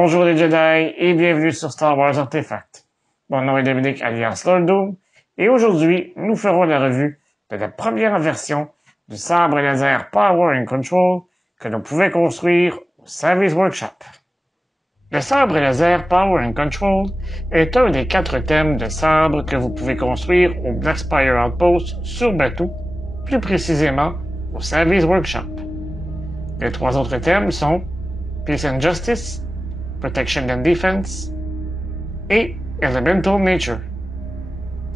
Bonjour les Jedi et bienvenue sur Star Wars Artefacts. Mon nom est Dominique alias Lord Doom et aujourd'hui nous ferons la revue de la première version du sabre laser Power and Control que l'on pouvait construire au Savi's Workshop. Le sabre laser Power and Control est un des 4 thèmes de sabre que vous pouvez construire au Black Spire Outpost sur Batuu, plus précisément au Savi's Workshop. Les 3 autres thèmes sont Peace and Justice, Protection and Defense et Elemental Nature.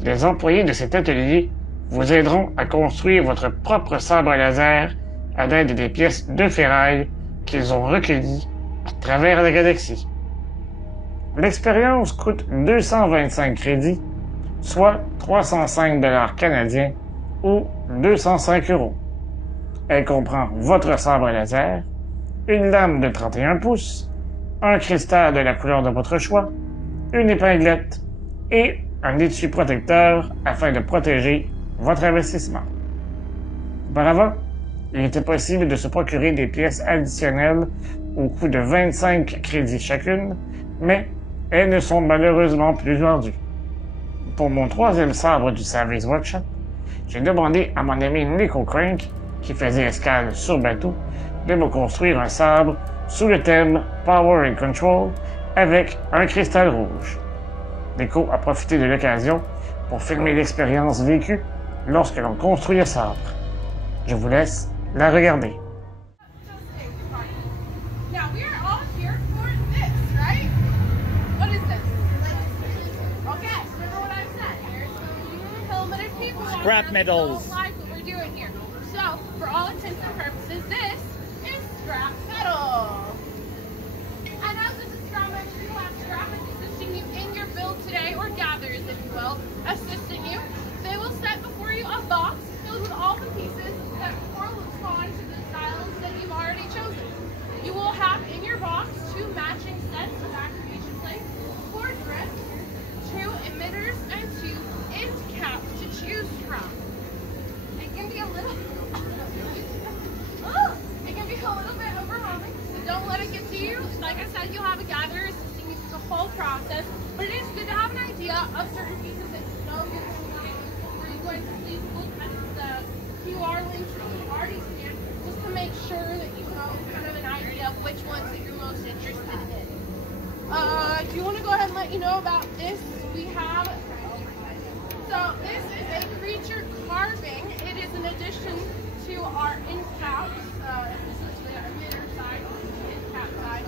Les employés de cet atelier vous aideront à construire votre propre sabre laser à l'aide des pièces de ferraille qu'ils ont recueillies à travers la galaxie. L'expérience coûte 225 crédits, soit 305 $ canadiens ou 205 €. Elle comprend votre sabre laser, une lame de 31 pouces, un cristal de la couleur de votre choix, une épinglette et un étui protecteur afin de protéger votre investissement. Auparavant, il était possible de se procurer des pièces additionnelles au coût de 25 crédits chacune, mais elles ne sont malheureusement plus vendues. Pour mon 3e sabre du Savi's Workshop, j'ai demandé à mon ami Nico Crank, qui faisait escale sur Batuu, de me construire un sabre sous le thème Power and Control avec un cristal rouge. Nico a profité de l'occasion pour filmer l'expérience vécue lorsque l'on construit le sabre. Je vous laisse la regarder. Scrap metals. So, for all intents and purposes, this is scrap metal. And as this is scrap metal, you have scrap assisting you in your build today, or gatherers, if you will, assisting you. They will set before you a box filled with all the pieces that correspond to the styles that you've already chosen. You will have in your box 2 matching sets of activation plates, 4 grips, 2 emitters, and 2 end caps to choose from. It can be a little bit overwhelming, so don't let it get to you. Like I said, you'll have a gatherer assisting you through the whole process, but it is good to have an idea of certain pieces that you know you're going to use. Before you go to please look at the QR links that you already scanned, just to make sure that you know kind of an idea of which ones that you're most interested in. Do you want to go ahead and let you know about this? We have, so this is a creature carving. It is an addition to our end caps. Essentially our emitter side, end cap side.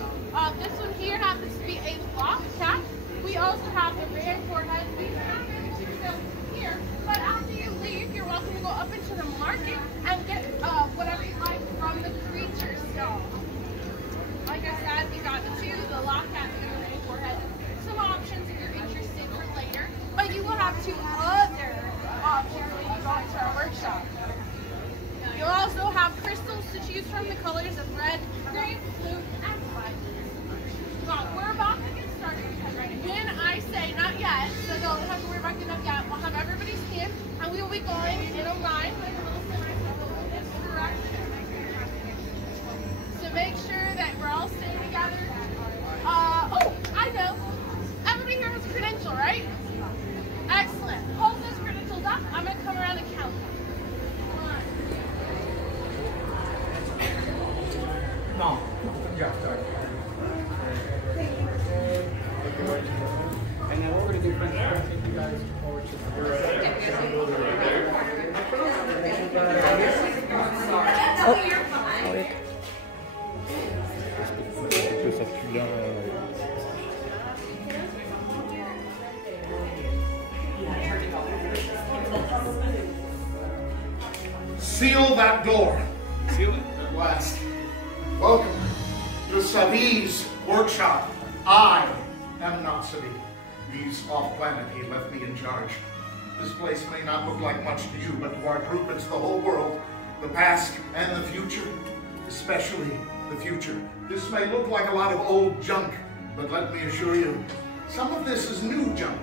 This one here happens to be a lock cap. We also have the ram forehead. These are not very cheap here, but after you leave, you're welcome to go up into the market and get whatever you like from the creature stall. Like I said, we got the 2, the lock cap and the ram forehead. Some options if you're interested for later, but you will have 2 other options when you go into our workshop. You'll also have crystals to choose from, the colors of red, green, blue, and white. We're about to get started. When I say not yet, so don't have to worry about getting up yet, we'll have everybody stand, and we will be going in a line. So make sure that we're all staying together. Oh, I know. Everybody here has a credential, right? Excellent. Hold those credentials up. I'm going to come around and count them. No, yeah, sorry. And then what we're going to do, friends, we're going to take you guys forward to Seal that door. Seal it at last. Welcome to Savi's Workshop. I am not Savi. He's off planet. He left me in charge. This place may not look like much to you, but to our group it's the whole world. The past and the future. Especially the future. This may look like a lot of old junk, but let me assure you, some of this is new junk.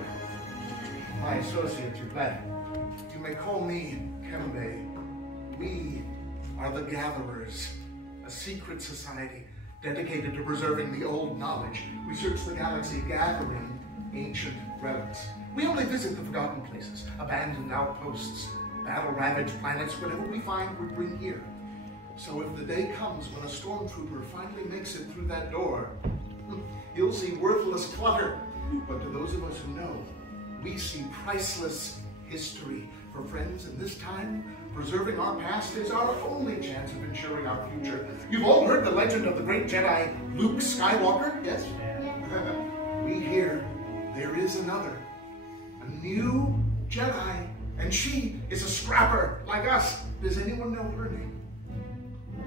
My associate, you may call me Kembe. We are the Gatherers, a secret society Dedicated to preserving the old knowledge, we search the galaxy gathering ancient relics. We only visit the forgotten places, abandoned outposts, battle-ravaged planets. Whatever we find, we bring here. So if the day comes when a stormtrooper finally makes it through that door, you'll see worthless clutter. But to those of us who know, we see priceless history. For friends, in this time, preserving our past is our only chance of ensuring our future. You've all heard the legend of the great Jedi Luke Skywalker, yes? We hear there is another, a new Jedi, and she is a scrapper like us. Does anyone know her name?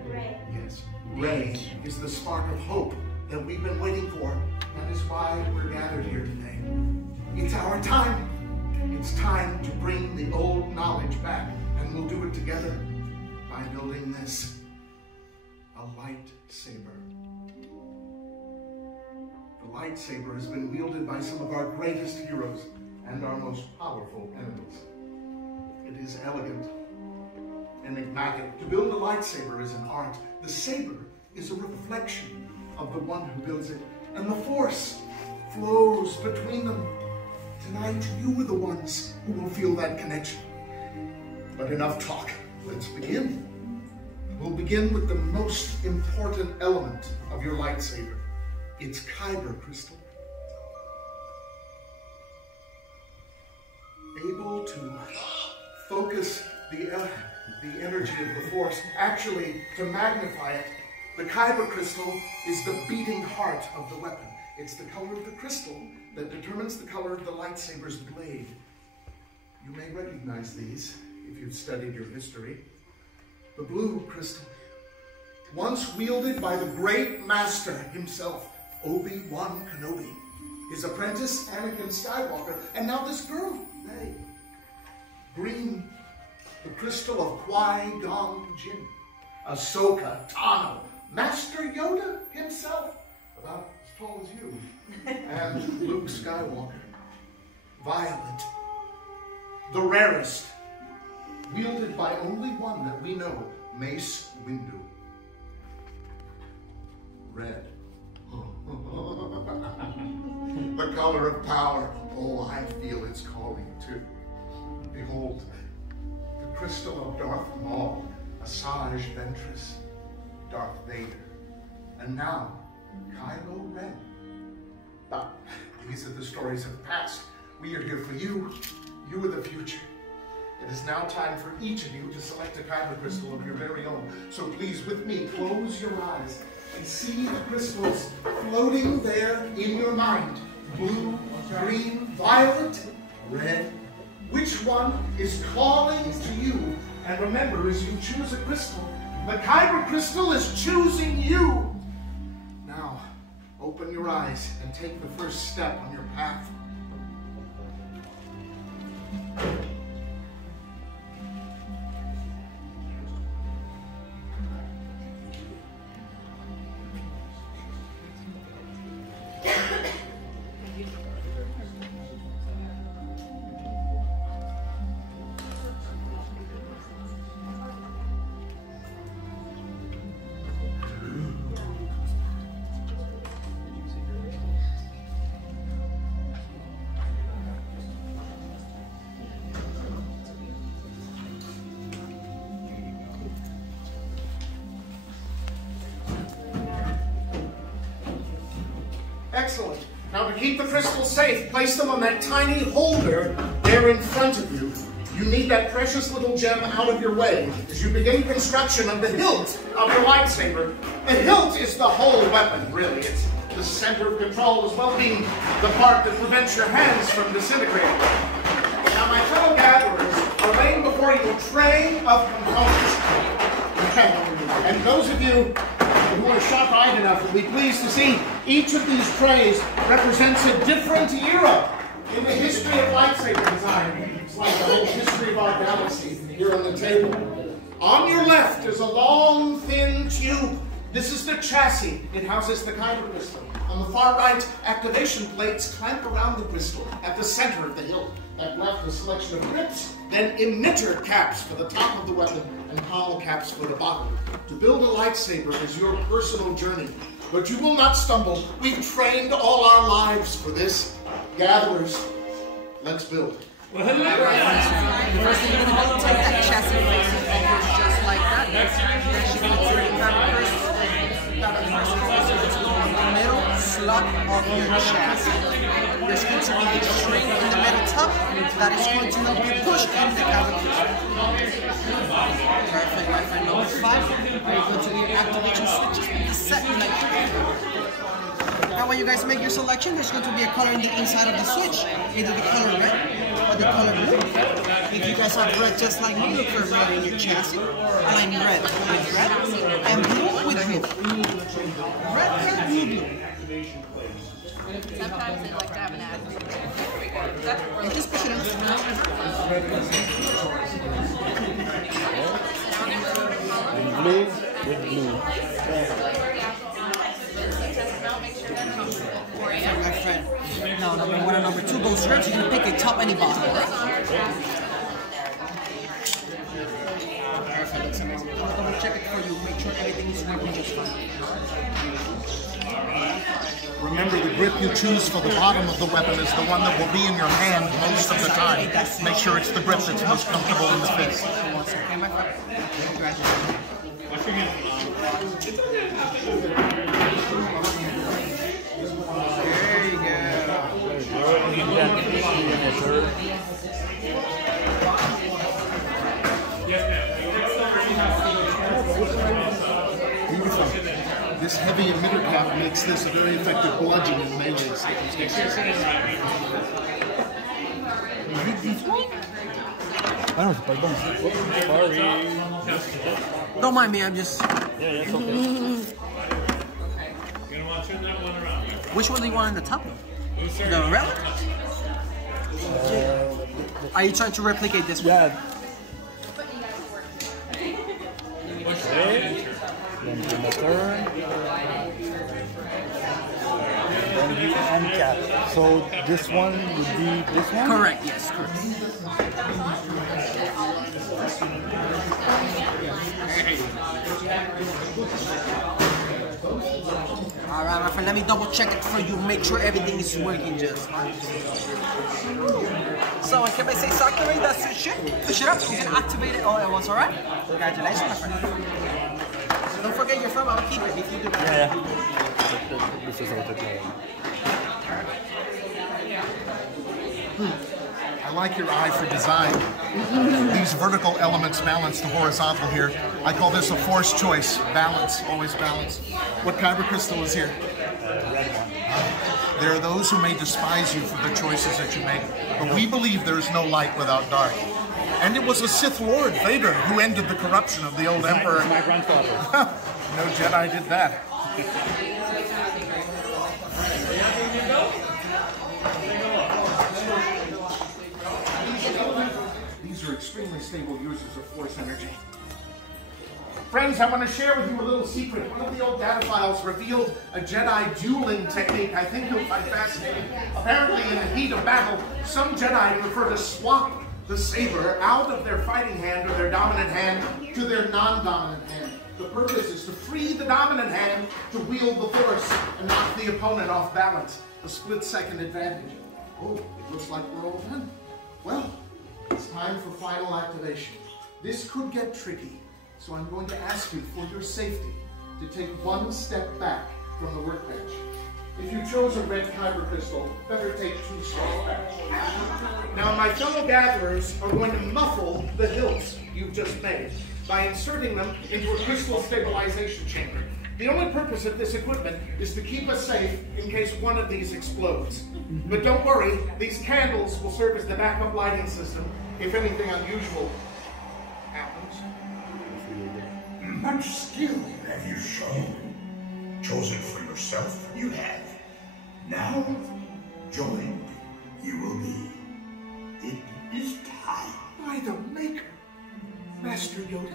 Rey. Yes, Rey is the spark of hope that we've been waiting for. That is why we're gathered here today. It's our time. It's time to bring the old knowledge back, and we'll do it together by building this, a lightsaber. The lightsaber has been wielded by some of our greatest heroes and our most powerful enemies. It is elegant, enigmatic. To build a lightsaber is an art. The saber is a reflection of the one who builds it, and the force flows between them. Tonight, you are the ones who will feel that connection. But enough talk. Let's begin. We'll begin with the most important element of your lightsaber. It's kyber crystal. Able to focus the energy of the force, actually to magnify it. The kyber crystal is the beating heart of the weapon. It's the color of the crystal that determines the color of the lightsaber's blade. You may recognize these if you've studied your history. The blue crystal, once wielded by the great master himself, Obi-Wan Kenobi, his apprentice Anakin Skywalker, and now this girl, Rey. Green, the crystal of Qui-Gon Jinn, Ahsoka Tano, Master Yoda himself, about as tall as you, and Luke Skywalker. Violet, the rarest, wielded by only one that we know, Mace Windu. Red, the color of power. Oh, I feel its calling too. Behold, the crystal of Darth Maul, Asajj Ventress, Darth Vader, and now Kylo Ren. But these are the stories of the past. We are here for you. You are the future. It is now time for each of you to select a kyber crystal of your very own. So please, with me, close your eyes and see the crystals floating there in your mind. Blue, green, violet, red. Which one is calling to you? And remember, as you choose a crystal, the kyber crystal is choosing you. Now, open your eyes and take the first step on your path. Excellent. Now to keep the crystals safe, place them on that tiny holder there in front of you. You need that precious little gem out of your way as you begin construction of the hilt of your lightsaber. The hilt is the whole weapon, really. It's the center of control, as well being the part that prevents your hands from disintegrating. Now, my fellow gatherers are laying before you a tray of components. And those of you who are sharp-eyed enough will be pleased to see each of these trays represents a different era in the history of lightsaber design. It's like the whole history of our galaxy here on the table. On your left is a long, thin tube. This is the chassis. It houses the kyber crystal. On the far right, activation plates clamp around the crystal at the center of the hilt. At left, a selection of grips, then emitter caps for the top of the weapon and pommel caps for the bottom. To build a lightsaber is your personal journey. But you will not stumble. We've trained all our lives for this. Gatherers, let's build. The first thing you're going to do, take that chassis facing upwards just like that. Then you're going to take that first to go in the middle slot of your chassis. There's going to be a string in the middle top that is going to help you push in the cavitation. Perfect, my friend. Number 5, you're going to do your activation switches with the set electric. Now when you guys make your selection, there's going to be a color in the inside of the switch, either the color red or the color blue. If you guys have red just like me, look for red in your chassis. Align red with red and blue with blue. Red, red, blue, blue. Sometimes they like to have an ad. And just push it out. Blue with blue. My friend. Now, number 1 and number 2 goes rips. You're going to pick a top and a bottom. Perfect. Looks amazing. I'm going to check it for you. Make sure everything is working just fine. Remember, the grip you choose for the bottom of the weapon is the one that will be in your hand most of the time. Make sure it's the grip that's most comfortable in the fist. Okay, my friend. Congratulations. There you Beautiful. This heavy emitter cap makes this a very effective bludgeon in melee. Don't mind me, I'm just... Yeah, it's okay. Which one do you want in the top? The relic? Are you trying to replicate this one? Yeah. Okay. Then do the turn. Then the end cap. So this one would be this one? Correct, yes, correct. Alright, my friend, let me double check it for you, make sure everything is working just fine. So, can I say activate that switch? Push it up, you can activate it all at once, alright? Congratulations, my friend. So don't forget your phone, I'll keep it if you do that. Yeah. This is our technology. I like your eye for design. These vertical elements balance the horizontal here. I call this a force choice. Balance, always balance. What kyber crystal is here? There are those who may despise you for the choices that you make, but we believe there is no light without dark. And it was a Sith Lord, Vader, who ended the corruption of the old Emperor. My grandfather. No Jedi did that. These are extremely stable users of force energy. Friends, I want to share with you a little secret. One of the old data files revealed a Jedi dueling technique I think you'll find fascinating. Apparently, in the heat of battle, some Jedi prefer to swap the saber out of their fighting hand or their dominant hand to their non-dominant hand. The purpose is to free the dominant hand to wield the force and knock the opponent off balance. A split-second advantage. Oh, it looks like we're all done. Well, it's time for final activation. This could get tricky, so I'm going to ask you, for your safety, to take one step back from the workbench. If you chose a red kyber crystal, better take 2 steps back. Now, my fellow gatherers are going to muffle the hilts you've just made by inserting them into a crystal stabilization chamber. The only purpose of this equipment is to keep us safe in case one of these explodes. But don't worry, these candles will serve as the backup lighting system if anything unusual happens. Much skill have you shown. Chosen for yourself, you have. Now, joined you will be. It is time. By the Maker, Master Yoda.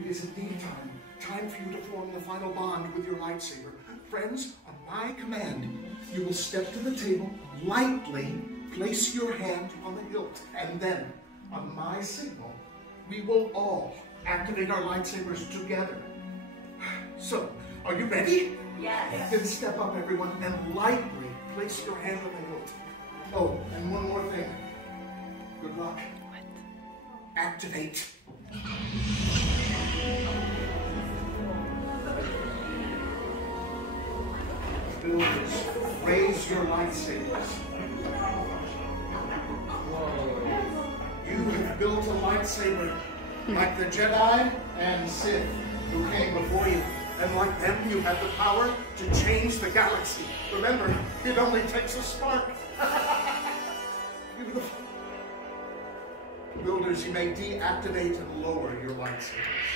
It is indeed time. Time for you to form the final bond with your lightsaber. Friends, on my command, you will step to the table, lightly place your hand on the hilt, and then, on my signal, we will all activate our lightsabers together. So, are you ready? Yes. Then step up, everyone, and lightly place your hand on the hilt. Oh, and one more thing. Good luck. Activate. Builders, raise your lightsabers. You have built a lightsaber like the Jedi and Sith who came before you. And like them, you have the power to change the galaxy. Remember, it only takes a spark. Beautiful. Builders, you may deactivate and lower your lightsabers.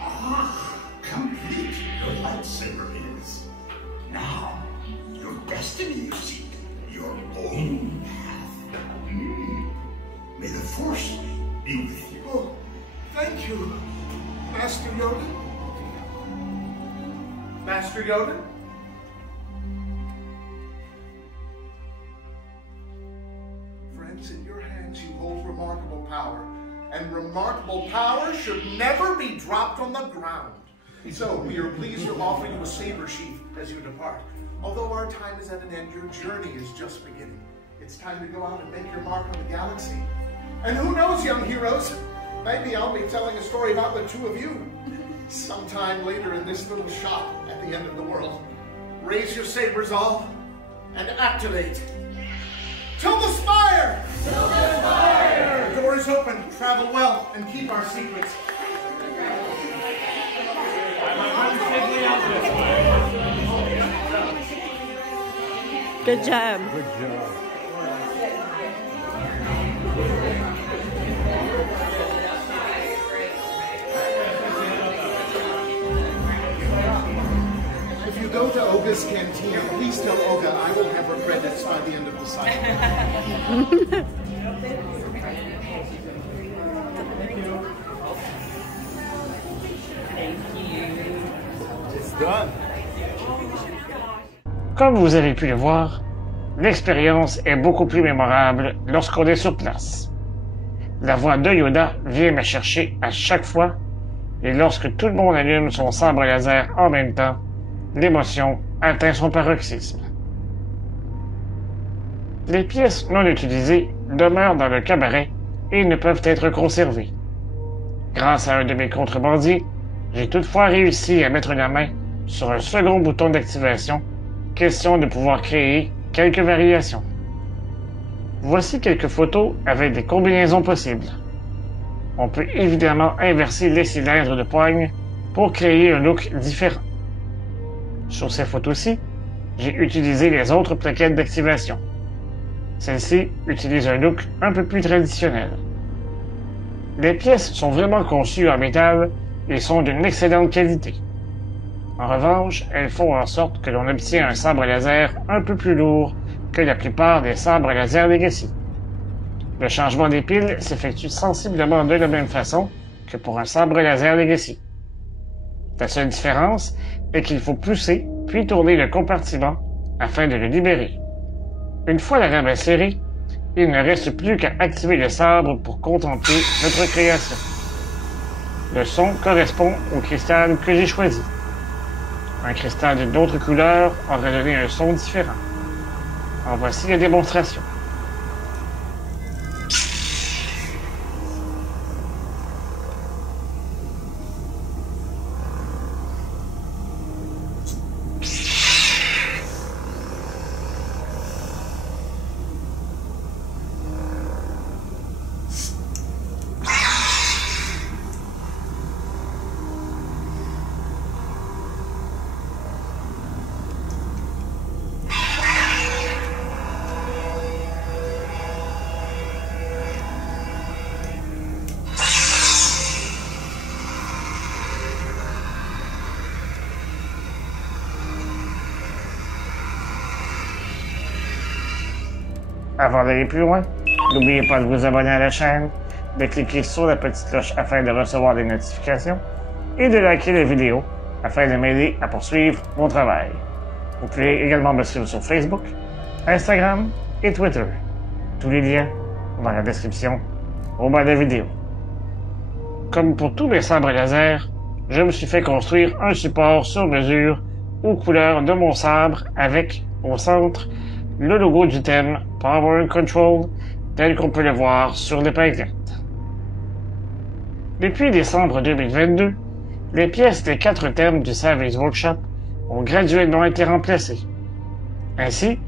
Ah, complete your lightsaber is. Now, your destiny you seek, your own path. May the Force be with you. Oh, thank you, Master Yoda. Master Yoda? Friends, in your hands you hold remarkable power, and remarkable power should never be dropped on the ground. So, we are pleased to offer you a saber sheath as you depart. Although our time is at an end, your journey is just beginning. It's time to go out and make your mark on the galaxy. And who knows, young heroes, maybe I'll be telling a story about the two of you sometime later in this little shop at the end of the world. Raise your sabers all and activate. Till the spire! Till the spire! The door is open. Travel well and keep our secrets. Good job. Good job. If you go to Oga's cantina, please tell Oga I will have her credits by the end of the cycle. It's done. Comme vous avez pu le voir, l'expérience est beaucoup plus mémorable lorsqu'on est sur place. La voix de Yoda vient me chercher à chaque fois, et lorsque tout le monde allume son sabre laser en même temps, l'émotion atteint son paroxysme. Les pièces non utilisées demeurent dans le cabaret et ne peuvent être conservées. Grâce à un de mes contrebandiers, j'ai toutefois réussi à mettre la main sur un second bouton d'activation, question de pouvoir créer quelques variations. Voici quelques photos avec des combinaisons possibles. On peut évidemment inverser les cylindres de poigne pour créer un look différent. Sur ces photos-ci, j'ai utilisé les autres plaquettes d'activation. Celle-ci utilise un look un peu plus traditionnel. Les pièces sont vraiment conçues en métal et sont d'une excellente qualité. En revanche, elles font en sorte que l'on obtient un sabre laser un peu plus lourd que la plupart des sabres laser Legacy. Le changement des piles s'effectue sensiblement de la même façon que pour un sabre laser Legacy. La seule différence est qu'il faut pousser puis tourner le compartiment afin de le libérer. Une fois la lame serrée, il ne reste plus qu'à activer le sabre pour contempler notre création. Le son correspond au cristal que j'ai choisi. Un cristal d'une autre couleur aurait donné un son différent. En voici la démonstration. Avant d'aller plus loin, n'oubliez pas de vous abonner à la chaîne, de cliquer sur la petite cloche afin de recevoir des notifications et de liker la vidéo afin de m'aider à poursuivre mon travail. Vous pouvez également me suivre sur Facebook, Instagram et Twitter. Tous les liens dans la description au bas de la vidéo. Comme pour tous mes sabres laser, je me suis fait construire un support sur mesure aux couleurs de mon sabre avec, au centre, le logo du thème Power and Control tel qu'on peut le voir sur l'épinglette. Depuis décembre 2022, les pièces des 4 thèmes du Savi's Workshop ont graduellement été remplacées. Ainsi,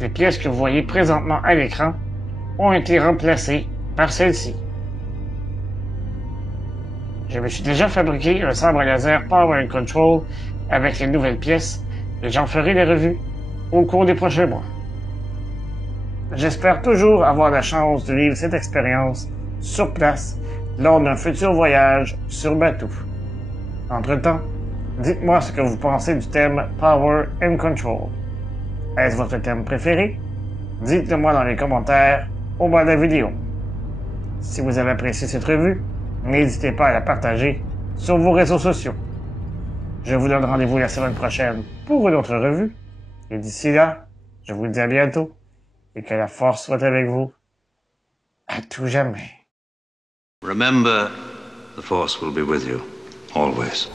les pièces que vous voyez présentement à l'écran ont été remplacées par celles-ci. Je me suis déjà fabriqué un sabre laser Power and Control avec les nouvelles pièces et j'en ferai les revues au cours des prochains mois. J'espère toujours avoir la chance de vivre cette expérience sur place lors d'un futur voyage sur Batuu. Entre-temps, dites-moi ce que vous pensez du thème Power and Control. Est-ce votre thème préféré? Dites-le moi dans les commentaires au bas de la vidéo. Si vous avez apprécié cette revue, n'hésitez pas à la partager sur vos réseaux sociaux. Je vous donne rendez-vous la semaine prochaine pour une autre revue. Et d'ici là, je vous dis à bientôt et que la force soit avec vous à tout jamais. Remember, the force will be with you, always.